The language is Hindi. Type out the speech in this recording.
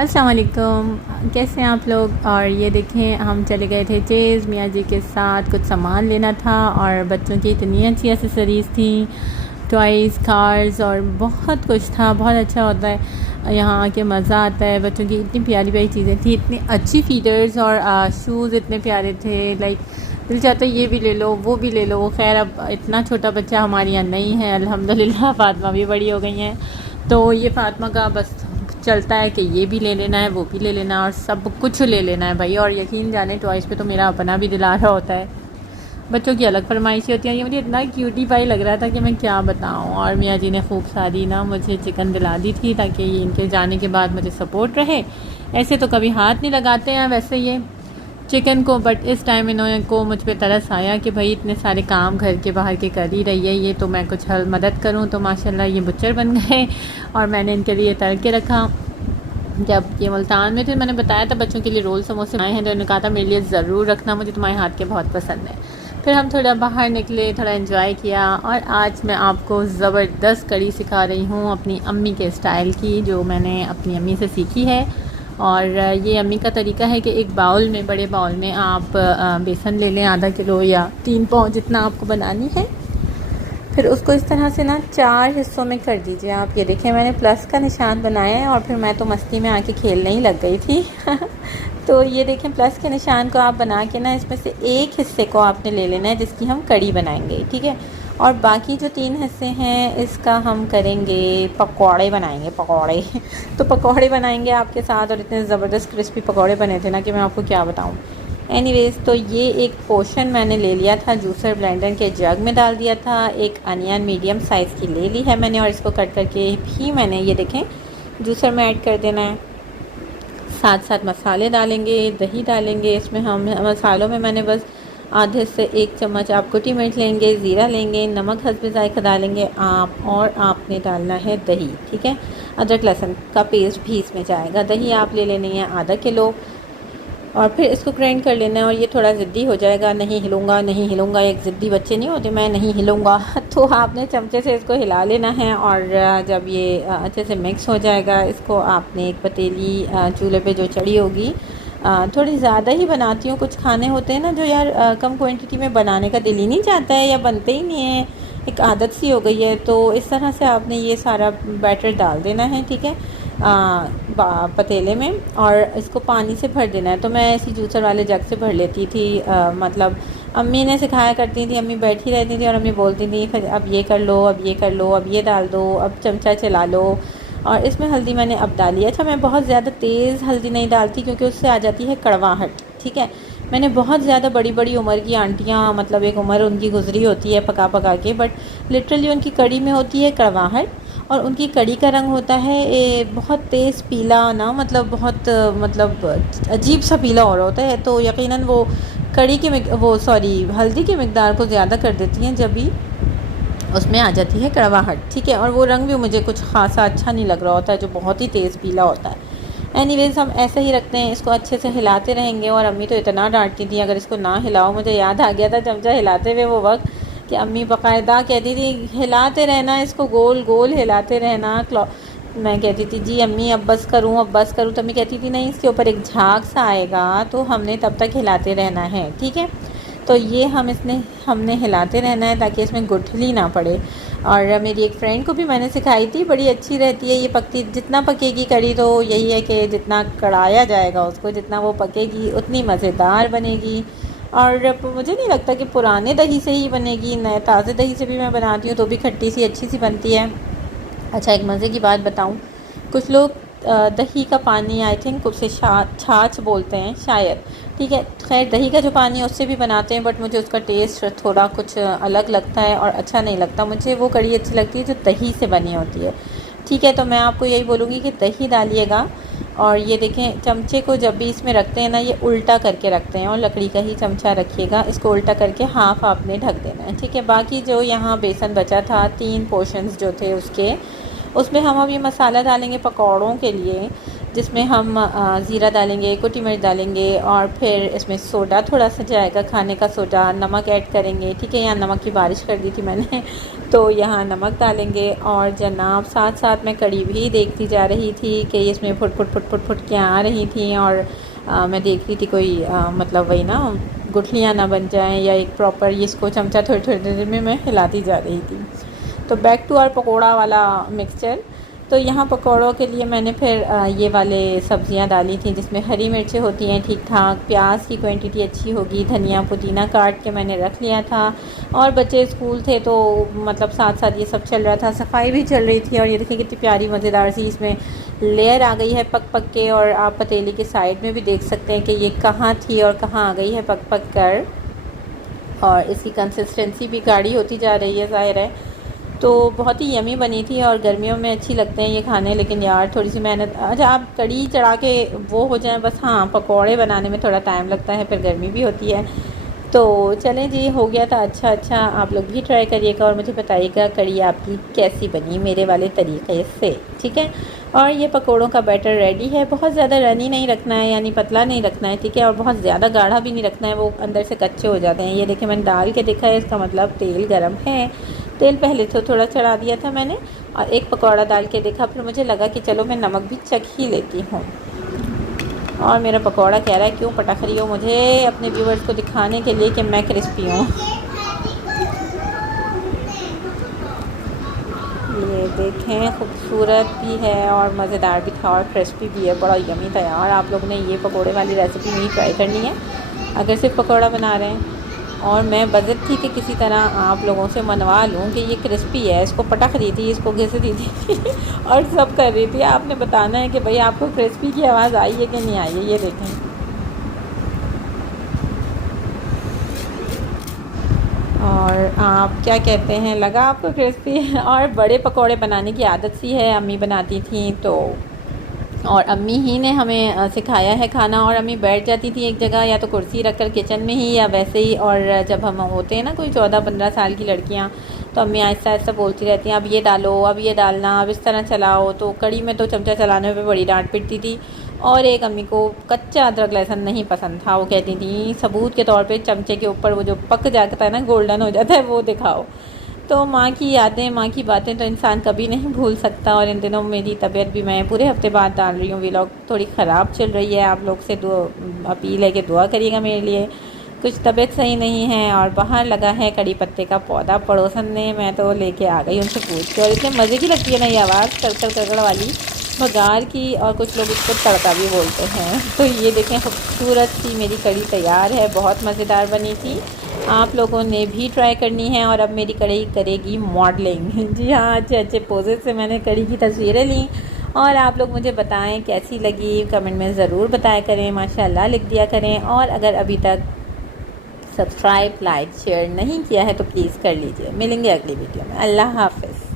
अस्सलाम वालेकुम, कैसे हैं आप लोग। और ये देखें, हम चले गए थे चेज़ मियाँ जी के साथ, कुछ सामान लेना था और बच्चों की इतनी अच्छी एक्सेसरीज़ थी, टॉयज़, कार्स और बहुत कुछ था। बहुत अच्छा होता है यहाँ आके, मज़ा आता है। बच्चों की इतनी प्यारी प्यारी चीज़ें थी, इतनी अच्छी फीडर्स और शूज़ इतने प्यारे थे। लाइक दिल चाहता है ये भी ले लो, वो भी ले लो। खैर अब इतना छोटा बच्चा हमारे यहाँ नहीं है अल्हम्दुलिल्लाह, फ़ातिमा भी बड़ी हो गई हैं, तो ये फ़ातिमा का बस चलता है कि ये भी ले लेना है, वो भी ले लेना है और सब कुछ ले लेना है भाई। और यकीन जाने टॉयज़ पे तो मेरा अपना भी दिल आ रहा होता है। बच्चों की अलग फरमाइशी होती है। ये मुझे इतना क्यूटी पाई लग रहा था कि मैं क्या बताऊं। और मियाँ जी ने खूब सारी ना मुझे चिकन दिला दी थी ताकि ये इनके जाने के बाद मुझे सपोर्ट रहे। ऐसे तो कभी हाथ नहीं लगाते हैं वैसे ये चिकन को, बट इस टाइम इन्होंने को मुझ पे तरस आया कि भाई इतने सारे काम घर के बाहर के कर ही रही है ये, तो मैं कुछ मदद करूं। तो माशाल्लाह ये बुच्चर बन गए और मैंने इनके लिए तल के रखा। जब ये मुल्तान में थे मैंने बताया था बच्चों के लिए रोल समोसे आए हैं, तो उन्होंने कहा था मेरे लिए ज़रूर रखना, मुझे तुम्हारे हाथ के बहुत पसंद है। फिर हम थोड़ा बाहर निकले, थोड़ा एंजॉय किया और आज मैं आपको ज़बरदस्त कड़ी सिखा रही हूँ अपनी अम्मी के स्टाइल की, जो मैंने अपनी अम्मी से सीखी है। और ये अम्मी का तरीका है कि एक बाउल में, बड़े बाउल में आप बेसन ले लें, आधा किलो या 3 पाव जितना आपको बनानी है। फिर उसको इस तरह से ना 4 हिस्सों में कर दीजिए आप। ये देखें मैंने प्लस का निशान बनाया है और फिर मैं तो मस्ती में आके खेलने ही लग गई थी तो ये देखें प्लस के निशान को आप बना के ना इसमें से एक हिस्से को आपने ले लेना है जिसकी हम कड़ी बनाएंगे, ठीक है। और बाकी जो 3 हिस्से हैं इसका हम करेंगे पकौड़े बनाएंगे, पकौड़े तो पकौड़े बनाएंगे आपके साथ। और इतने ज़बरदस्त क्रिस्पी पकौड़े बने थे ना कि मैं आपको क्या बताऊँ। एनीवेज़, तो ये एक पोर्शन मैंने ले लिया था, जूसर ब्लेंडर के जग में डाल दिया था। एक अनियन मीडियम साइज़ की ले ली है मैंने और इसको कट करके भी मैंने ये देखें जूसर में ऐड कर देना है। साथ साथ मसाले डालेंगे, दही डालेंगे। इसमें हम मसालों में मैंने बस आधे से 1 चम्मच आप कुटी मिर्च लेंगे, ज़ीरा लेंगे, नमक हस्बे ज़ायक़ा डालेंगे आप, और आपने डालना है दही, ठीक है। अदरक लहसुन का पेस्ट भी इसमें जाएगा। दही आप ले लेनी है आधा किलो और फिर इसको ग्राइंड कर लेना है। और ये थोड़ा ज़िद्दी हो जाएगा, नहीं हिलूँगा नहीं हिलूँगा, एक ज़िद्दी बच्चे नहीं होते, मैं नहीं हिलूँगा तो आपने चमचे से इसको हिला लेना है। और जब ये अच्छे से मिक्स हो जाएगा, इसको आपने एक पतीली चूल्हे पे जो चढ़ी होगी, थोड़ी ज़्यादा ही बनाती हूँ। कुछ खाने होते हैं ना जो यार कम क्वांटिटी में बनाने का दिल ही नहीं चाहता है या बनते ही नहीं है, एक आदत सी हो गई है। तो इस तरह से आपने ये सारा बैटर डाल देना है, ठीक है, पतीले में, और इसको पानी से भर देना है। तो मैं ऐसी जूसर वाले जग से भर लेती थी। मतलब अम्मी ने सिखाया करती थी, अम्मी बैठी रहती थी और अम्मी बोलती थी फिर अब ये कर लो, अब ये कर लो, अब ये डाल दो, अब चमचा चला लो। और इसमें हल्दी मैंने अब डाली है। अच्छा, मैं बहुत ज़्यादा तेज़ हल्दी नहीं डालती क्योंकि उससे आ जाती है कड़वाहट, ठीक है। मैंने बहुत ज़्यादा बड़ी बड़ी उम्र की आंटियाँ, मतलब एक उम्र उनकी गुजरी होती है पका पका के, बट लिटरली उनकी कड़ी में होती है कड़वाहट और उनकी कड़ी का रंग होता है बहुत तेज़ पीला ना, मतलब बहुत मतलब अजीब सा पीला हो रहा होता है। तो यकीनन वो कड़ी के वो सॉरी हल्दी की मिकदार को ज़्यादा कर देती हैं जब भी उसमें आ जाती है कड़वाहट, ठीक है। और वो रंग भी मुझे कुछ खासा अच्छा नहीं लग रहा होता है जो बहुत ही तेज़ पीला होता है। एनीवेज़, हम ऐसे ही रखते हैं, इसको अच्छे से हिलाते रहेंगे। और अम्मी तो इतना डांटती थी अगर इसको ना हिलाओ। मुझे याद आ गया था चमचा हिलाते हुए वो वक्त कि अम्मी बाकायदा कहती थी हिलाते रहना, इसको गोल गोल हिलाते रहना। मैं कहती थी जी अम्मी अब बस करूँ, अब बस करूँ, तो अम्मी कहती थी नहीं, इसके ऊपर एक झाग सा आएगा तो हमने तब तक हिलाते रहना है, ठीक है। तो ये हमने हिलाते रहना है ताकि इसमें गुठली ना पड़े। और मेरी एक फ्रेंड को भी मैंने सिखाई थी, बड़ी अच्छी रहती है ये पकती, जितना पकेगी कड़ी तो यही है कि जितना कढ़ाया जाएगा उसको, जितना वो पकेगी उतनी मज़ेदार बनेगी। और मुझे नहीं लगता कि पुराने दही से ही बनेगी, नए ताज़े दही से भी मैं बनाती हूँ तो भी खट्टी सी अच्छी सी बनती है। अच्छा, एक मज़े की बात बताऊँ, कुछ लोग दही का पानी, आई थिंक उसे छाछ बोलते हैं शायद, ठीक है। खैर दही का जो पानी है उससे भी बनाते हैं, बट मुझे उसका टेस्ट थोड़ा कुछ अलग लगता है और अच्छा नहीं लगता। मुझे वो कड़ी अच्छी लगती है जो दही से बनी होती है, ठीक है। तो मैं आपको यही बोलूँगी कि दही डालिएगा। और ये देखें, चमचे को जब भी इसमें रखते हैं ना, ये उल्टा करके रखते हैं और लकड़ी का ही चमचा रखिएगा। इसको उल्टा करके हाफ़ आपने ढक देना है, ठीक है। बाकी जो यहाँ बेसन बचा था, 3 पोर्शंस जो थे उसके, उसमें हम अब ये मसाला डालेंगे पकौड़ों के लिए। जिसमें हम ज़ीरा डालेंगे, कुटी मिर्च डालेंगे और फिर इसमें सोडा थोड़ा सा जाएगा, खाने का सोडा, नमक ऐड करेंगे। ठीक है, यहाँ नमक की बारिश कर दी थी मैंने तो यहाँ नमक डालेंगे। और जनाब साथ साथ मैं कड़ी भी देखती जा रही थी कि इसमें foot foot foot foot foot के आ रही थी, और मैं देख रही थी कोई मतलब वही ना गुठलियाँ ना बन जाएं, या एक प्रॉपर इसको चमचा थोड़ी थोड़ी देर में मैं हिलाती जा रही थी। तो बैक टू आवर पकोड़ा वाला मिक्सचर। तो यहाँ पकौड़ों के लिए मैंने फिर ये वाले सब्ज़ियाँ डाली थी, जिसमें हरी मिर्चें होती हैं ठीक ठाक, प्याज की क्वांटिटी अच्छी होगी, धनिया पुदीना काट के मैंने रख लिया था। और बच्चे स्कूल थे तो मतलब साथ साथ ये सब चल रहा था, सफाई भी चल रही थी। और ये देखिए कितनी प्यारी मज़ेदार सी इसमें लेयर आ गई है पक पक के। और आप पतीली के साइड में भी देख सकते हैं कि ये कहाँ थी और कहाँ आ गई है पक पक कर। और इसकी कंसिस्टेंसी भी गाढ़ी होती जा रही है, ज़ाहिर है। तो बहुत ही यमी बनी थी और गर्मियों में अच्छी लगते हैं ये खाने, लेकिन यार थोड़ी सी मेहनत। अच्छा, आप कड़ी चढ़ा के वो हो जाए बस। हाँ, पकोड़े बनाने में थोड़ा टाइम लगता है, फिर गर्मी भी होती है। तो चलें जी, हो गया था। अच्छा, आप लोग भी ट्राई करिएगा और मुझे बताइएगा कड़ी आपकी कैसी बनी मेरे वाले तरीक़े से। ठीक है, और ये पकोड़ों का बैटर रेडी है। बहुत ज़्यादा रनी नहीं रखना है, यानी पतला नहीं रखना है। ठीक है, और बहुत ज़्यादा गाढ़ा भी नहीं रखना है, वो अंदर से कच्चे हो जाते हैं। ये देखिए मैंने डाल के देखा है, इसका मतलब तेल गर्म है। तेल पहले तो थोड़ा चढ़ा दिया था मैंने, और एक पकौड़ा डाल के देखा, फिर मुझे लगा कि चलो मैं नमक भी चख ही लेती हूँ। और मेरा पकौड़ा कह रहा है क्यों पटक रही हो मुझे, अपने व्यूवर्स को दिखाने के लिए कि मैं क्रिस्पी हूँ। ये देखें, खूबसूरत भी है और मज़ेदार भी था और क्रिस्पी भी है, बड़ा यमी था यार। आप लोगों ने ये पकोड़े वाली रेसिपी नहीं ट्राई करनी है अगर सिर्फ पकौड़ा बना रहे हैं। और मैं बजट थी कि किसी तरह आप लोगों से मनवा लूँ कि ये क्रिस्पी है, इसको पटक रही थी, इसको घिस रही थी और सब कर रही थी। आपने बताना है कि भाई आपको क्रिस्पी की आवाज़ आई है कि नहीं आई है। ये देखें, और आप क्या कहते हैं, लगा आपको क्रिस्पी? और बड़े पकोड़े बनाने की आदत सी है, अम्मी बनाती थी तो, और अम्मी ही ने हमें सिखाया है खाना। और अम्मी बैठ जाती थी एक जगह, या तो कुर्सी रखकर किचन में ही या वैसे ही। और जब हम होते हैं ना कोई 14-15 साल की लड़कियां, तो अम्मी आहिस्ता आहिस्ता बोलती रहती हैं, अब ये डालो, अब ये डालना, अब इस तरह चलाओ। तो कड़ी में तो चमचा चलाने पे बड़ी डांट पिटती थी। और एक अम्मी को कच्चा अदरक लहसुन नहीं पसंद था, वो कहती थी सबूत के तौर पे चमचे के ऊपर वो जो पक जाता है ना, गोल्डन हो जाता है, वो दिखाओ। तो माँ की यादें, माँ की बातें तो इंसान कभी नहीं भूल सकता। और इन दिनों मेरी तबीयत भी, मैं पूरे हफ्ते बाद डाल रही हूँ व्लॉग, थोड़ी ख़राब चल रही है। आप लोग से अपील है कि दुआ करिएगा मेरे लिए, कुछ तबीयत सही नहीं है। और बाहर लगा है कड़ी पत्ते का पौधा पड़ोसन ने, मैं तो लेके आ गई उनसे पूछ के। और इतने मज़े की लगती है ना ये आवाज़, कड़कड़ कड़कड़ वाली बघार की। और कुछ लोग इसको तड़का भी बोलते हैं। तो ये देखें, खूबसूरत सी मेरी कड़ी तैयार है, बहुत मज़ेदार बनी थी। आप लोगों ने भी ट्राई करनी है। और अब मेरी कड़ी करेगी मॉडलिंग। जी हाँ, अच्छे अच्छे पोजेस से मैंने कड़ी की तस्वीरें ली। और आप लोग मुझे बताएं कैसी लगी, कमेंट में ज़रूर बताया करें, माशाल्लाह लिख दिया करें। और अगर अभी तक सब्सक्राइब, लाइक, शेयर नहीं किया है तो प्लीज़ कर लीजिए। मिलेंगे अगली वीडियो में। अल्लाह हाफ़िज़।